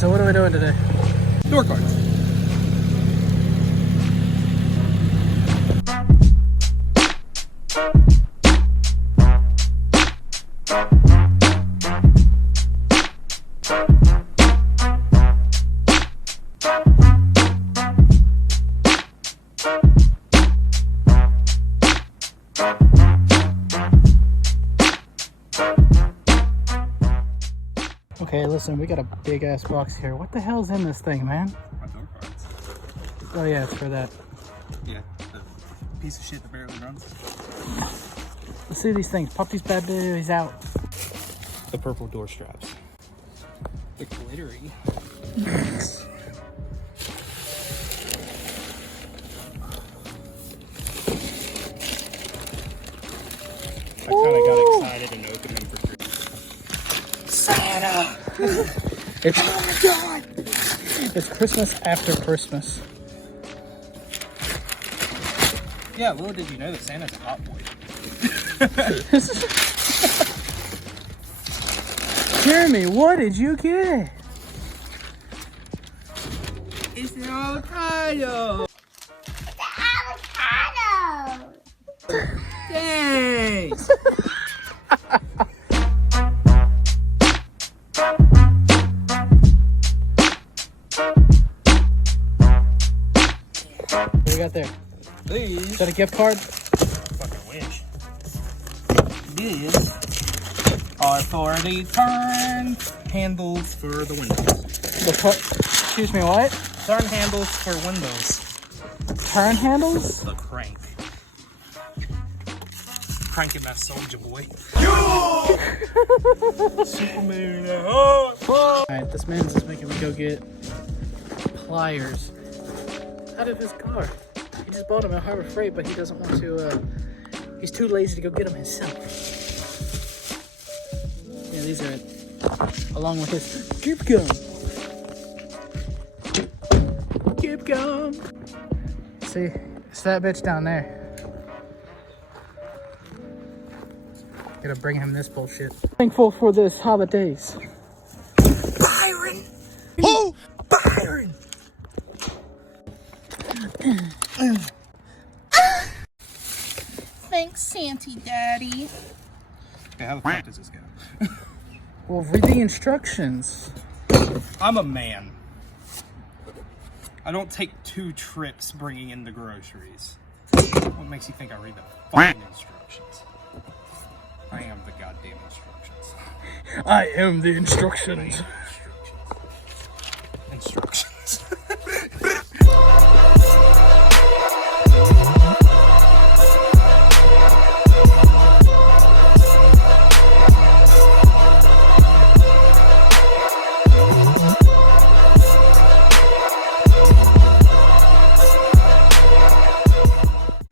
So what are we doing today? Door cards. Okay, listen, we got a big ass box here. What the hell's in this thing, man? My door cards. Oh yeah, it's for that. Yeah, the piece of shit that barely runs. Let's see these things. Pop these bad boys out. The purple door straps. The glittery. I kind of got excited and opened them for free. Santa! It's, oh my god! It's Christmas after Christmas. Yeah, little did you know that Santa's a hot boy. Jeremy, what did you get? It's an avocado! Avocado! Thanks! What do you got there? These Is that a gift card? fucking wish. These are for the turn handles for the windows. Excuse me, what? Turn handles for windows. Turn handles? The crank. Cranking that soldier boy. Superman. Oh! Alright, this man's just making me go get pliers out of his car. He just bought them at Harbor Freight, but he doesn't want to, he's too lazy to go get them himself. Yeah, these are it. Along with his keep gum. Keep gum. See, it's that bitch down there. Gotta bring him this bullshit. Thankful for this holidays. Byron! Oh! Byron! Thanks, Santa Daddy. Okay, how the fuck does this go? Well, read the instructions. I'm a man. I don't take 2 trips bringing in the groceries. What makes you think I read the fucking instructions? I am the goddamn instructions. I am the instructions. Instructions.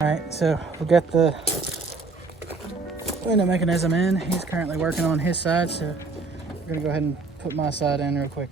Alright, so we got the window mechanism in. He's currently working on his side, so we're gonna go ahead and put my side in real quick.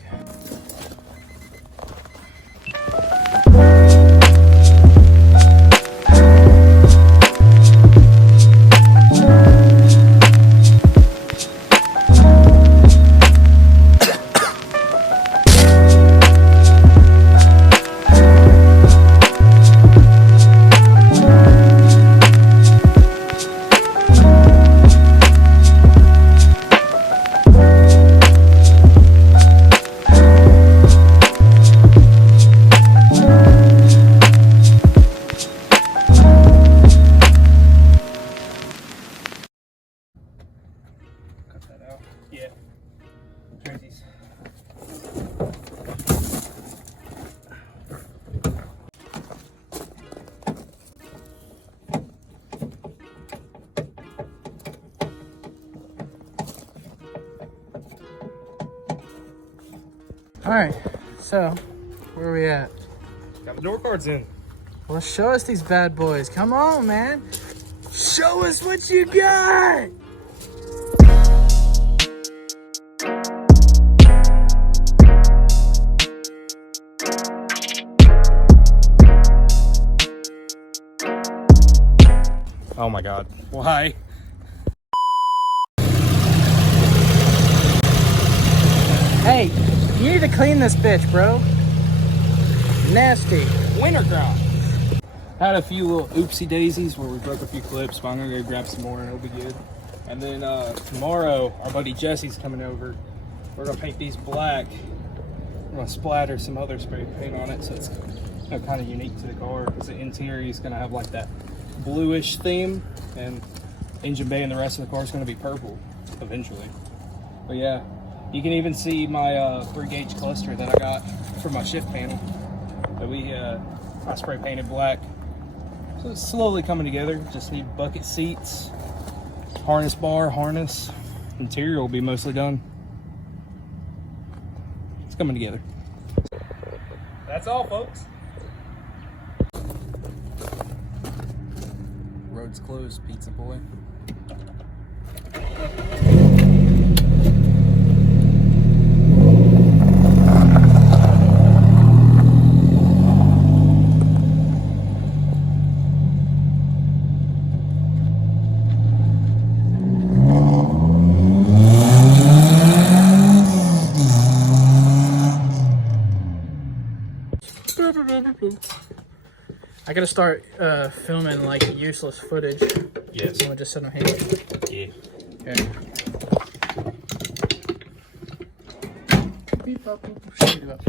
Yeah. Jerseys. Alright, so where are we at? Got the door cards in. Well, show us these bad boys. Come on, man. Show us what you got. Oh my god. Why? Hey, You need to clean this bitch, bro. Nasty. Winter crop. Had a few little oopsie daisies where we broke a few clips, but I'm gonna go grab some more and it'll be good. And then tomorrow, our buddy Jesse's coming over. We're gonna paint these black. We're gonna splatter some other spray paint on it, so it's kind of unique to the car. Because the interior is gonna have like that bluish theme, and engine bay and the rest of the car is gonna be purple eventually. But yeah, you can even see my 3-gauge cluster that I got for my shift panel that I spray painted black. So it's slowly coming together. Just need bucket seats, harness bar, harness. Interior will be mostly done. It's coming together. That's all, folks. Road's closed, pizza boy. I gotta start filming like useless footage. Yes. I'm gonna just sit on here. Yeah. Okay. Beep, bop, boop, shoot it up.